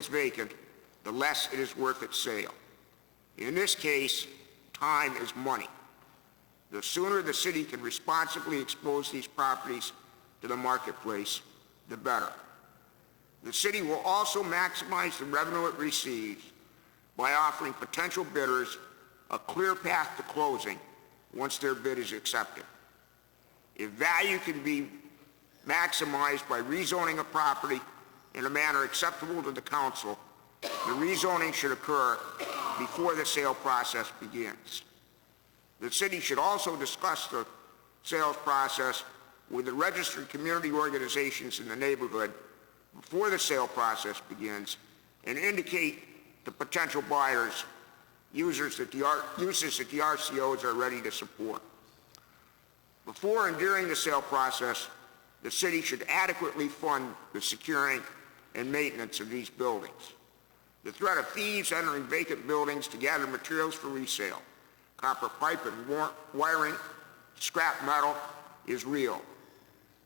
is vacant, the less it is worth at sale. In this case, time is money. The sooner the city can responsibly expose these properties to the marketplace, the better. The city will also maximize the revenue it receives by offering potential bidders a clear path to closing once their bid is accepted. If value can be maximized by rezoning a property in a manner acceptable to the council, the rezoning should occur before the sale process begins. The city should also discuss the sales process with the registered community organizations in the neighborhood before the sale process begins and indicate to potential buyers uses that the RCOs are ready to support. Before and during the sale process, the city should adequately fund the securing and maintenance of these buildings. The threat of thieves entering vacant buildings to gather materials for resale, copper pipe and wiring, scrap metal, is real.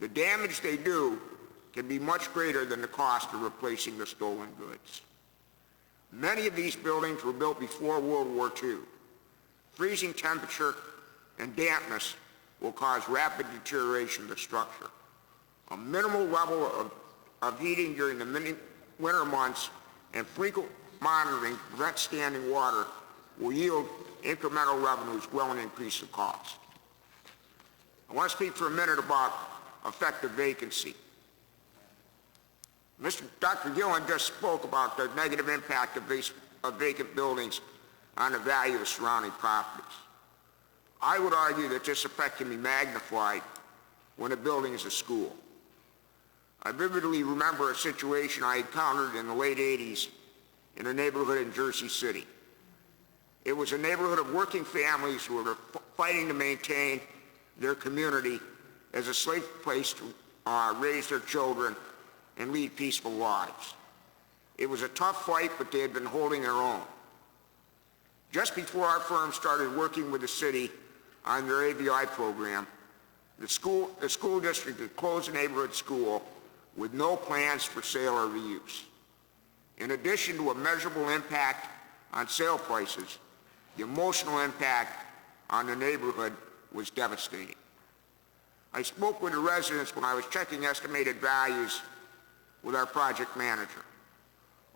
The damage they do can be much greater than the cost of replacing the stolen goods. Many of these buildings were built before World War II. Freezing temperature and dampness will cause rapid deterioration of the structure. A minimal level of heating during the winter months and frequent monitoring to prevent standing water will yield incremental revenues well and increase the cost. I want to speak for a minute about effective vacancy. Dr. Gillen just spoke about the negative impact of vacant buildings on the value of surrounding properties. I would argue that this effect can be magnified when a building is a school. I vividly remember a situation I encountered in the late 80s in a neighborhood in Jersey City. It was a neighborhood of working families who were fighting to maintain their community as a safe place to raise their children and lead peaceful lives. It was a tough fight, but they had been holding their own. Just before our firm started working with the city on their ABI program, the school district had closed the neighborhood school with no plans for sale or reuse. In addition to a measurable impact on sale prices, the emotional impact on the neighborhood was devastating. I spoke with the residents when I was checking estimated values with our project manager.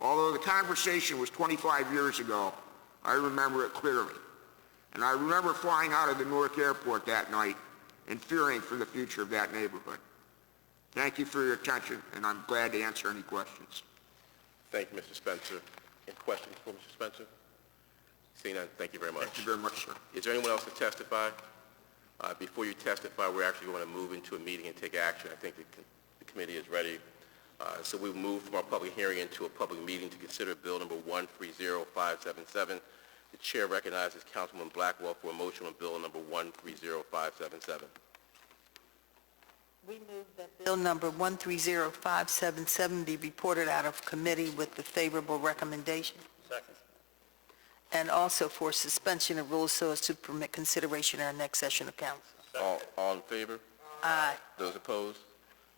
Although the conversation was 25 years ago, I remember it clearly. And I remember flying out of the Newark airport that night and fearing for the future of that neighborhood. Thank you for your attention, and I'm glad to answer any questions. Thank you, Mr. Spencer. Any questions for Mr. Spencer? Seeing none, thank you very much. Thank you very much, sir. Is there anyone else to testify? Before you testify, we're actually going to move into a meeting and take action. I think the committee is ready. So we've moved from our public hearing into a public meeting to consider bill number 130577. The chair recognizes Councilman Blackwell for a motion on bill number 130577. We move that bill number 130577 be reported out of committee with the favorable recommendation. Second. And also for suspension of rules so as to permit consideration in our next session of council. All in favor? Aye. Those opposed?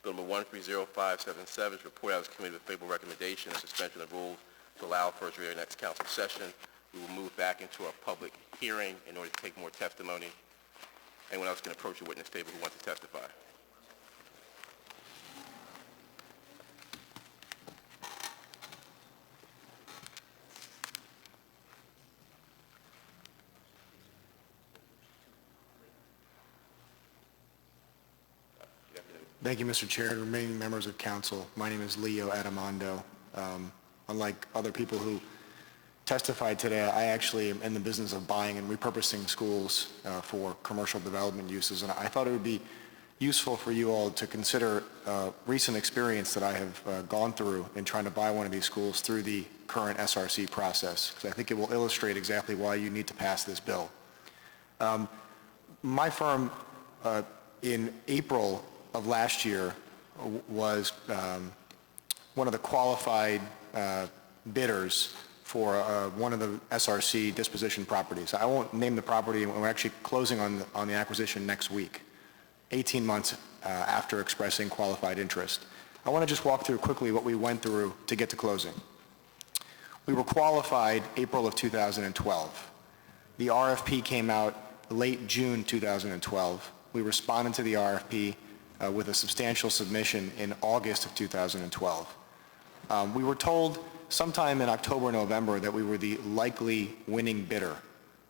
Bill number 130577 is reported out of committee with favorable recommendation and suspension of rules to allow first reading next council session. We will move back into our public hearing in order to take more testimony. Anyone else can approach the witness table who wants to testify? Thank you, Mr. Chair and remaining members of council. My name is Leo Adamondo. Unlike other people who testified today, I actually am in the business of buying and repurposing schools for commercial development uses, and I thought it would be useful for you all to consider recent experience that I have gone through in trying to buy one of these schools through the current SRC process, because I think it will illustrate exactly why you need to pass this bill. My firm, in April of last year, was one of the qualified bidders for one of the SRC disposition properties. I won't name the property, and we're actually closing on the acquisition next week, 18 months after expressing qualified interest. I want to just walk through quickly what we went through to get to closing. We were qualified April of 2012. The RFP came out late June 2012. We responded to the RFP with a substantial submission in August of 2012. We were told sometime in October, November that we were the likely winning bidder.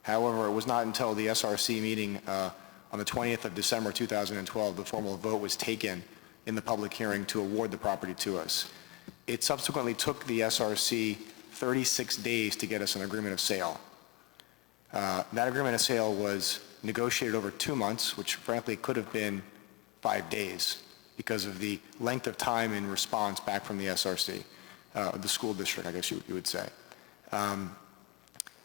However, it was not until the SRC meeting on the 20th of December 2012 the formal vote was taken in the public hearing to award the property to us. It subsequently took the SRC 36 days to get us an agreement of sale. That agreement of sale was negotiated over 2 months, which frankly could have been 5 days because of the length of time in response back from the SRC, the school district, I guess you would say.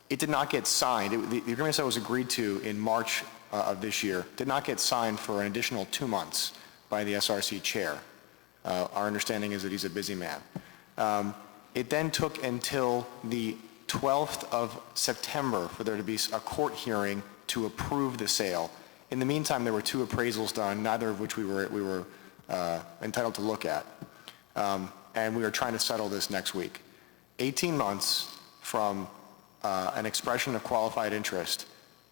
It did not get signed. The agreement that was agreed to in March of this year did not get signed for an additional 2 months by the SRC chair. Our understanding is that he's a busy man. It then took until the 12th of September for there to be a court hearing to approve the sale. In the meantime, there were 2 appraisals done, neither of which we were entitled to look at. And we are trying to settle this next week. 18 months from an expression of qualified interest,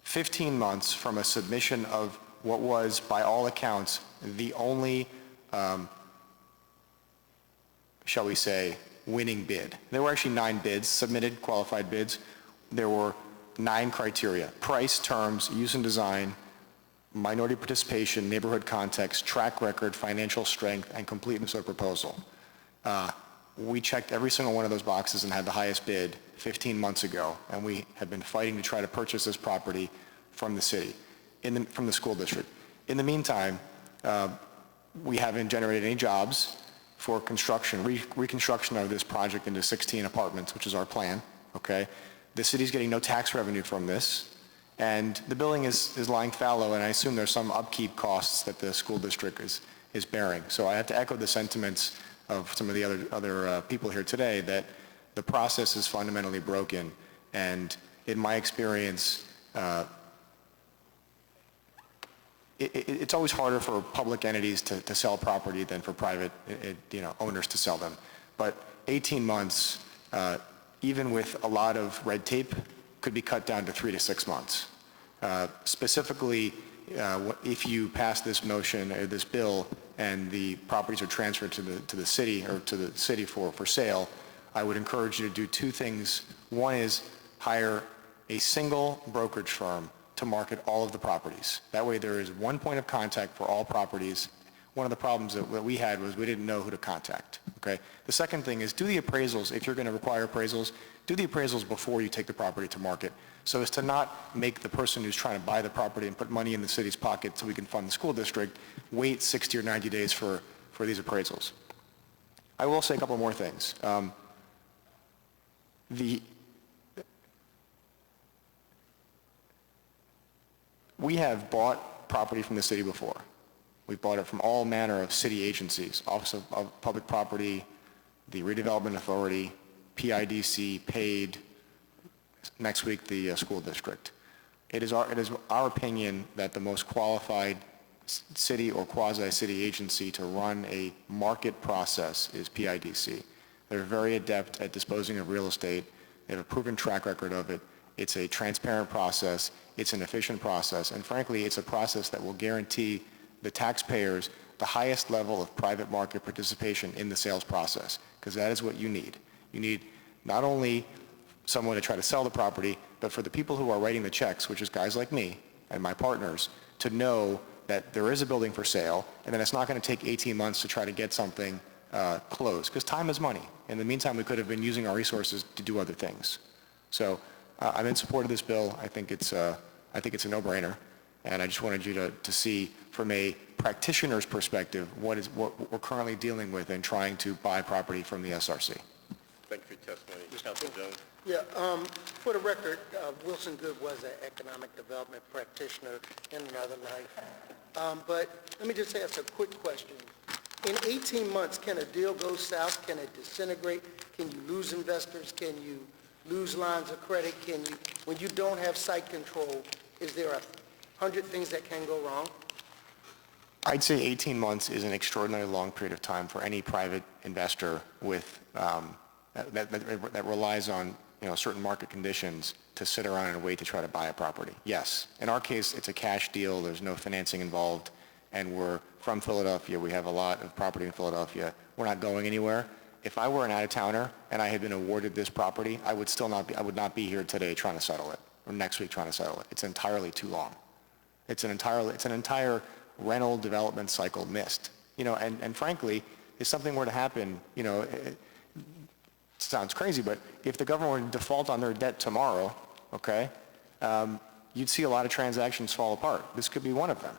15 months from a submission of what was, by all accounts, the only, shall we say, winning bid. There were actually 9 bids submitted, qualified bids. There were 9 criteria: price, terms, use and design, minority participation, neighborhood context, track record, financial strength, and completeness of proposal. We checked every single one of those boxes and had the highest bid 15 months ago, and we have been fighting to try to purchase this property from the city, from the school district. In the meantime, we haven't generated any jobs for construction, reconstruction of this project into 16 apartments, which is our plan, okay? The city's getting no tax revenue from this, and the building is lying fallow, and I assume there's some upkeep costs that the school district is bearing. So I have to echo the sentiments of some of the other people here today that the process is fundamentally broken, and in my experience, it's always harder for public entities to sell property than for private owners to sell them. But 18 months, even with a lot of red tape, could be cut down to 3 to 6 months. Specifically, if you pass this motion or this bill and the properties are transferred to the city or to the city for sale, I would encourage you to do 2 things. One is hire a single brokerage firm to market all of the properties. That way there is one point of contact for all properties. One of the problems that we had was we didn't know who to contact, okay? The second thing is do the appraisals. If you're going to require appraisals, do the appraisals before you take the property to market, so as to not make the person who's trying to buy the property and put money in the city's pocket so we can fund the school district wait 60 or 90 days for these appraisals. I will say a couple more things. We have bought property from the city before. We've bought it from all manner of city agencies, Office of Public Property, the Redevelopment Authority, PIDC, PAID, next week the school district. It is our opinion that the most qualified city or quasi-city agency to run a market process is PIDC. They're very adept at disposing of real estate. They have a proven track record of it. It's a transparent process. It's an efficient process. And frankly, it's a process that will guarantee the taxpayers the highest level of private market participation in the sales process, because that is what you need. You need not only someone to try to sell the property, but for the people who are writing the checks, which is guys like me and my partners, to know that there is a building for sale, and then it's not going to take 18 months to try to get something closed, because time is money. In the meantime, we could have been using our resources to do other things. So I'm in support of this bill. I think it's a no-brainer, and I just wanted you to see from a practitioner's perspective what we're currently dealing with in trying to buy property from the SRC. Thank you for your testimony. Councilman Jones. Yeah, for the record, Wilson Good was an economic development practitioner in another life. But let me just ask a quick question. In 18 months, can a deal go south? Can it disintegrate? Can you lose investors? Can you lose lines of credit? Can you, when you don't have site control, is there 100 things that can go wrong? I'd say 18 months is an extraordinarily long period of time for any private investor with that relies relies on, certain market conditions to sit around and wait to try to buy a property. Yes. In our case, it's a cash deal. There's no financing involved, and we're from Philadelphia. We have a lot of property in Philadelphia. We're not going anywhere. If I were an out-of-towner and I had been awarded this property, I would not be here today trying to settle it, or next week trying to settle it. It's entirely too long. It's an entire rental development cycle missed. And frankly, if something were to happen, it sounds crazy, but if the government were to default on their debt tomorrow, okay, you'd see a lot of transactions fall apart. This could be one of them.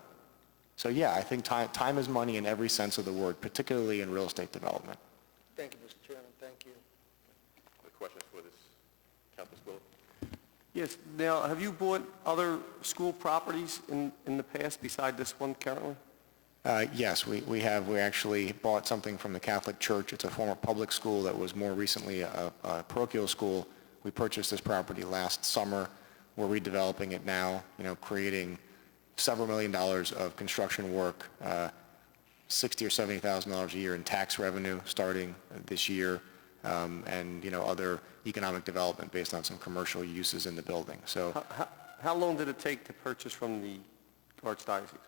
So yeah, I think time is money in every sense of the word, particularly in real estate development. Thank you, Mr. Chairman. Thank you. Other questions for this, Councilman Spillier? Yes. Now, have you bought other school properties in the past beside this one currently? Yes, we have. We actually bought something from the Catholic Church. It's a former public school that was more recently a parochial school. We purchased this property last summer. We're redeveloping it now, creating several $1 million of construction work, $60,000 or $70,000 a year in tax revenue starting this year, and other economic development based on some commercial uses in the building. So, How long did it take to purchase from the Archdiocese?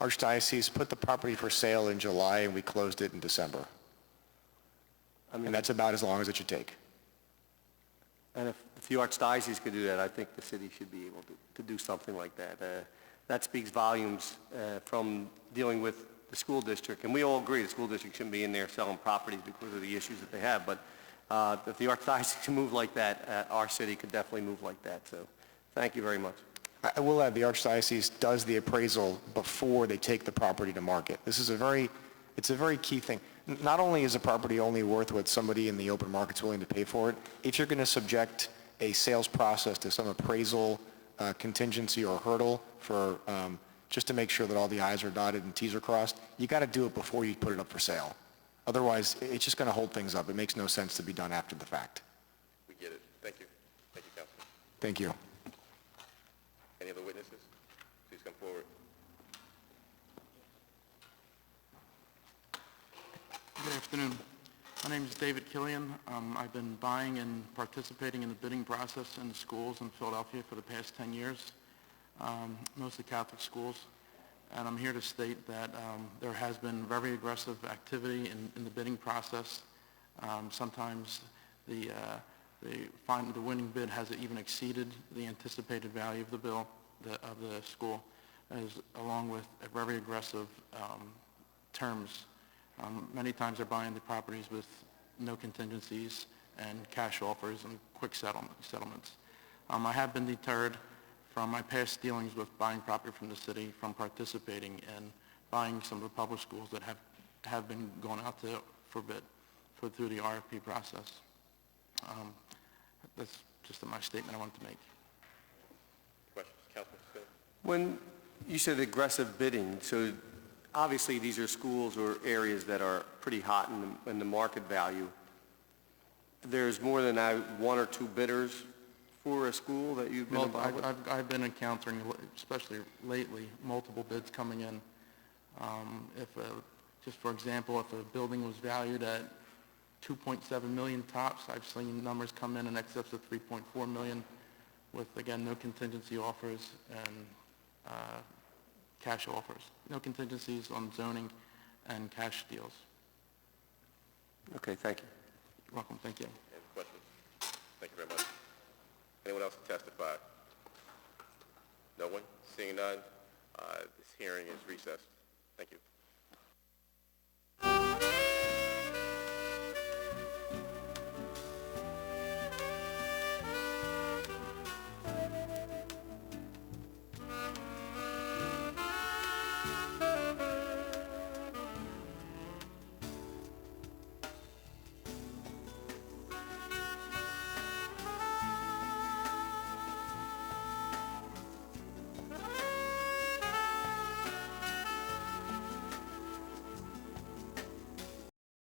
Archdiocese put the property for sale in July, and we closed it in December. And that's about as long as it should take. And if the Archdiocese could do that, I think the city should be able to do something like that. That speaks volumes from dealing with the school district. And we all agree the school district shouldn't be in there selling properties because of the issues that they have. But if the Archdiocese can move like that, our city could definitely move like that. So thank you very much. I will add, the Archdiocese does the appraisal before they take the property to market. This is it's a very key thing. Not only is a property only worth what somebody in the open market's willing to pay for it, if you're going to subject a sales process to some appraisal contingency or hurdle for just to make sure that all the I's are dotted and T's are crossed, you got to do it before you put it up for sale. Otherwise, it's just going to hold things up. It makes no sense to be done after the fact. We get it. Thank you. Thank you, Councilman. Thank you. Any other witnesses? Please come forward. Good afternoon. My name is David Killian. I've been buying and participating in the bidding process in the schools in Philadelphia for the past 10 years, mostly Catholic schools. And I'm here to state that there has been very aggressive activity in the bidding process. Sometimes the winning bid has even exceeded the anticipated value of the school, along with very aggressive terms. Many times they're buying the properties with no contingencies and cash offers and quick settlements. I have been deterred from my past dealings with buying property from the city from participating in buying some of the public schools that have been going out for bid through the RFP process. That's just my statement I wanted to make. Questions? Councilman Spillier? When you said aggressive bidding, so obviously these are schools or areas that are pretty hot in the market value. There's more than one or two bidders for a school that you've been involved with? I've been encountering, especially lately, multiple bids coming in. Just for example, if a building was valued at 2.7 million tops, I've seen numbers come in excess of 3.4 million with, again, no contingency offers and cash offers. No contingencies on zoning and cash deals. Okay, thank you. You're welcome. Thank you. Any questions? Thank you very much. Anyone else to testify? No one? Seeing none, this hearing is recessed. Thank you.